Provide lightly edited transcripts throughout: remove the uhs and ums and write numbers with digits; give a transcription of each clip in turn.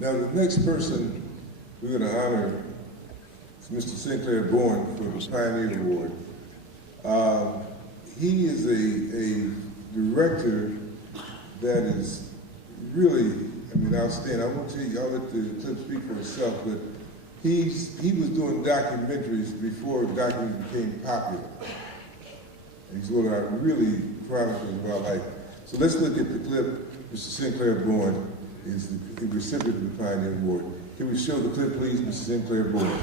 Now, the next person we're going to honor is Mr. Sinclair Bourne for the Pioneer Award. He is a director that is really, outstanding. I won't tell you, I'll let the clip speak for itself, but he was doing documentaries before documentaries became popular. And he's what I'm really proud of his wildlife. So let's look at the clip. Mr. Sinclair Bourne is the recipient of the Pioneer Award. Can we show the clip, please, Mr. Sinclair Bourne?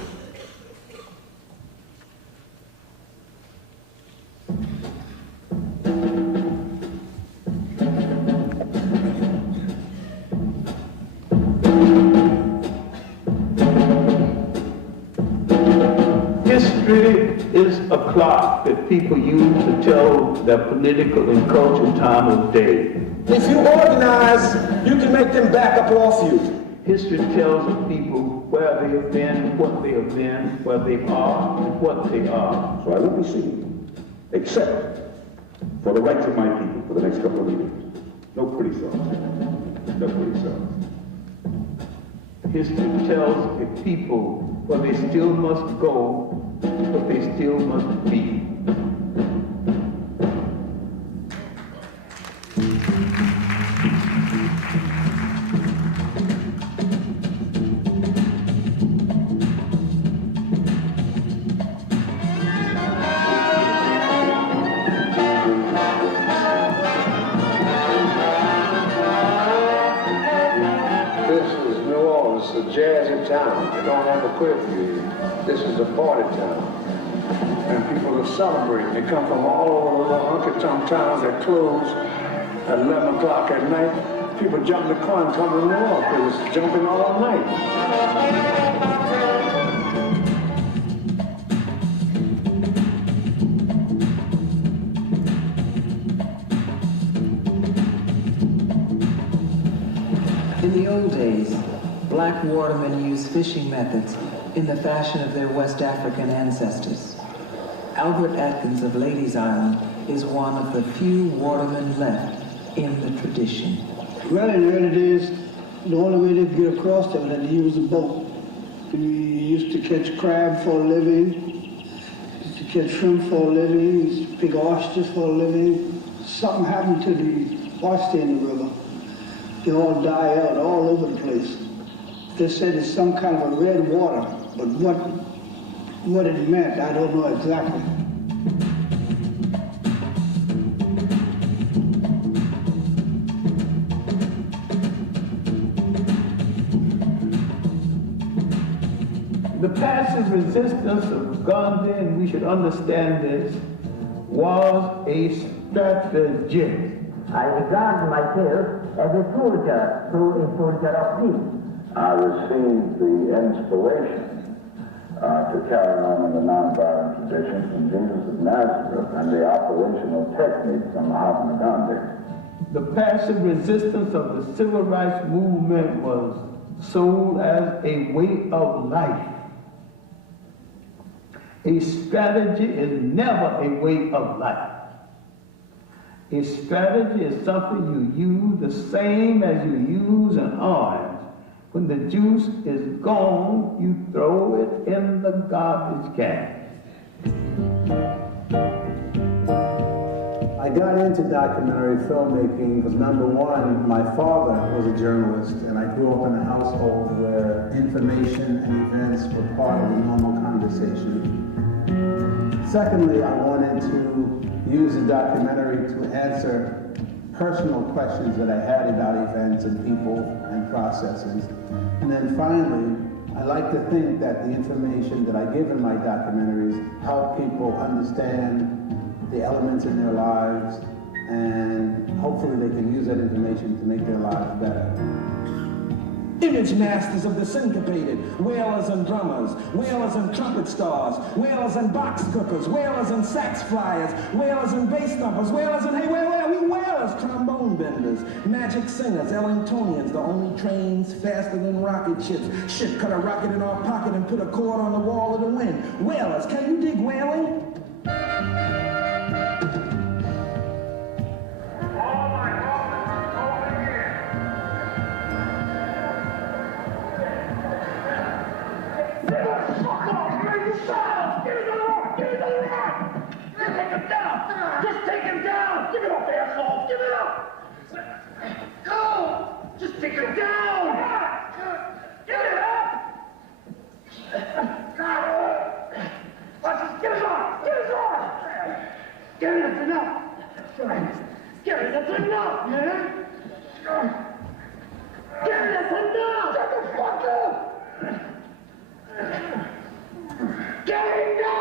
History is a clock that people use to tell their political and cultural time of day. If you organize, you can make them back up off you. History tells the people where they have been, what they have been, where they are, and what they are. So I won't be seen, except for the rights of my people for the next couple of years. No pretty songs. No pretty songs. History tells the people where they still must go, but they still must be. It's a jazzy town. They don't have a curfew. This is a party town. And people are celebrating. They come from all over the little honky-tonk towns that close at 11 o'clock at night. People jump in the car and come to New York. They was jumping all night. In the old days, black watermen used fishing methods in the fashion of their West African ancestors. Albert Atkins of Ladies Island is one of the few watermen left in the tradition. Well, in the early days, the only way they could get across there was that they used a boat. We used to catch crab for a living, used to catch shrimp for a living, used to pick oysters for a living. Something happened to the oyster in the river. They all die out all over the place. They said it's some kind of a red water, but what it meant, I don't know exactly. The passive resistance of Gandhi, and we should understand this, was a strategy. I regard myself as a soldier, through a soldier of peace. I received the inspiration to carry on in the nonviolent tradition from Jesus of Nazareth and the operational technique from Mahatma Gandhi. The passive resistance of the civil rights movement was sold as a way of life. A strategy is never a way of life. A strategy is something you use the same as you use an orange. When the juice is gone, you throw it in the garbage can. I got into documentary filmmaking because, number one, my father was a journalist, and I grew up in a household where information and events were part of the normal conversation. Secondly, I wanted to use the documentary to answer personal questions that I had about events and people and processes. And then finally, I like to think that the information that I give in my documentaries help people understand the elements in their lives, and hopefully they can use that information to make their lives better. Image masters of the syncopated, wailers and drummers, wailers and trumpet stars, wailers and box cookers, wailers and sax flyers, wailers and bass thumpers, wailers and, hey, we wailers, trombone benders, magic singers, Ellingtonians, the only trains faster than rocket ships. Shit, cut a rocket in our pocket and put a cord on the wall of the wind. Wailers, can you dig wailing? down! Just take him down! Give it up, asshole! Give it up! Go! Just take him down! Give it up! Let's just get his arm! Get his arm! Gary, that's enough! Gary, that's enough, man! Gary, that's enough! Shut the fuck up! Gary, no!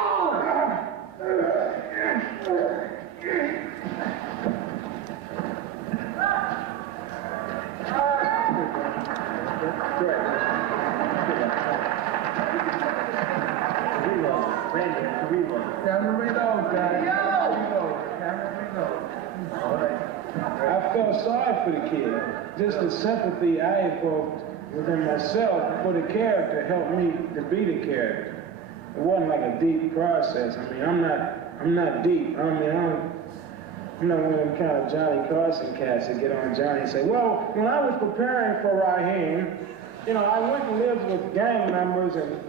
Camera reload, guys. Camera reload. All right. I felt sorry for the kid. Just the sympathy I evoked within myself for the character helped me to be the character. It wasn't like a deep process. I mean, I'm not deep. I'm not one of them kind of Johnny Carson cats that get on Johnny and say, well, when I was preparing for Raheem, I went and lived with gang members and,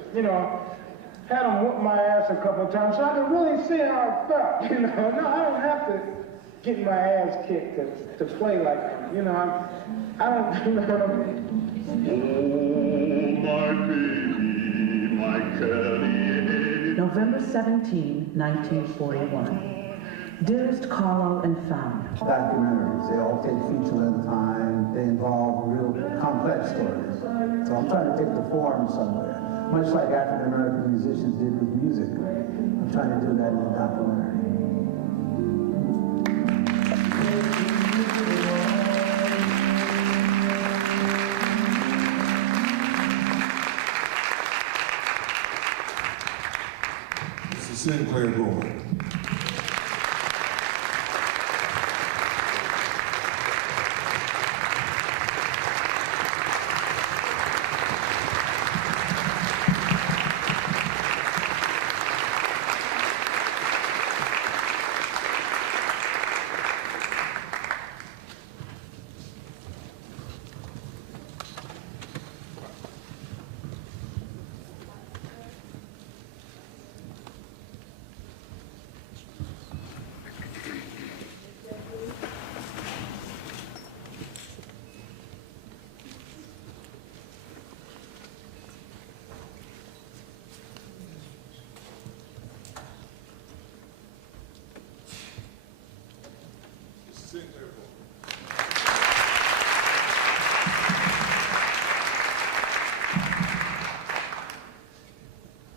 had them whoop my ass a couple of times so I could really see how it felt, No, I don't have to get my ass kicked to play like them, I don't, you know what I mean? Oh, my baby, my Kelly. November 17, 1941. Dearest Carlo and Founder. Documentaries, they all take feature length time, they involve real complex stories. So I'm trying to take the form somewhere. Much like African American musicians did with music. I'm trying to do that in a documentary. This is Sinclair Bourne.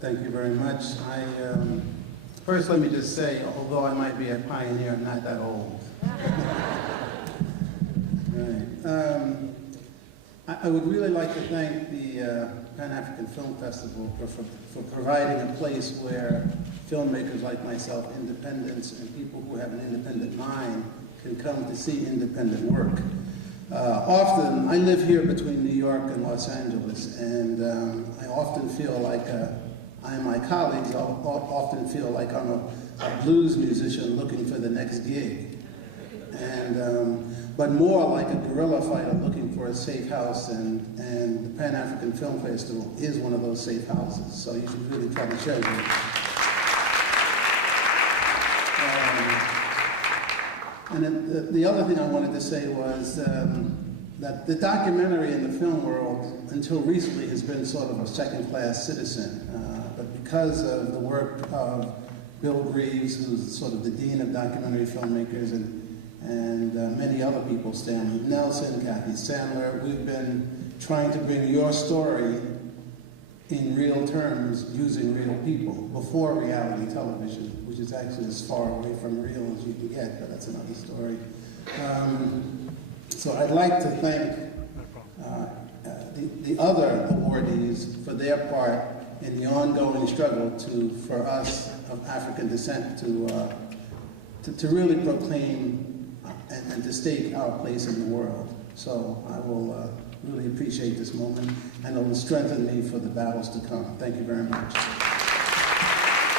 Thank you very much. First, let me just say, although I might be a pioneer, I'm not that old. Right. I would really like to thank the Pan-African Film Festival for providing a place where filmmakers like myself, independents, and people who have an independent mind can come to see independent work. Often, I live here between New York and Los Angeles, and I often feel like I and my colleagues often feel like I'm a blues musician looking for the next gig. But more like a guerrilla fighter looking for a safe house, and the Pan-African Film Festival is one of those safe houses, so you should really try to treasure it. And then the other thing I wanted to say was that the documentary in the film world, until recently, has been sort of a second-class citizen. But because of the work of Bill Greaves, who's sort of the dean of documentary filmmakers, and many other people, Stanley Nelson, Kathy Sandler, we've been trying to bring your story in real terms using real people before reality television, which is actually as far away from real as you can get, but that's another story. So I'd like to thank the other awardees for their part in the ongoing struggle for us of African descent to really proclaim and to stake our place in the world. So I will really appreciate this moment, and it will strengthen me for the battles to come. Thank you very much.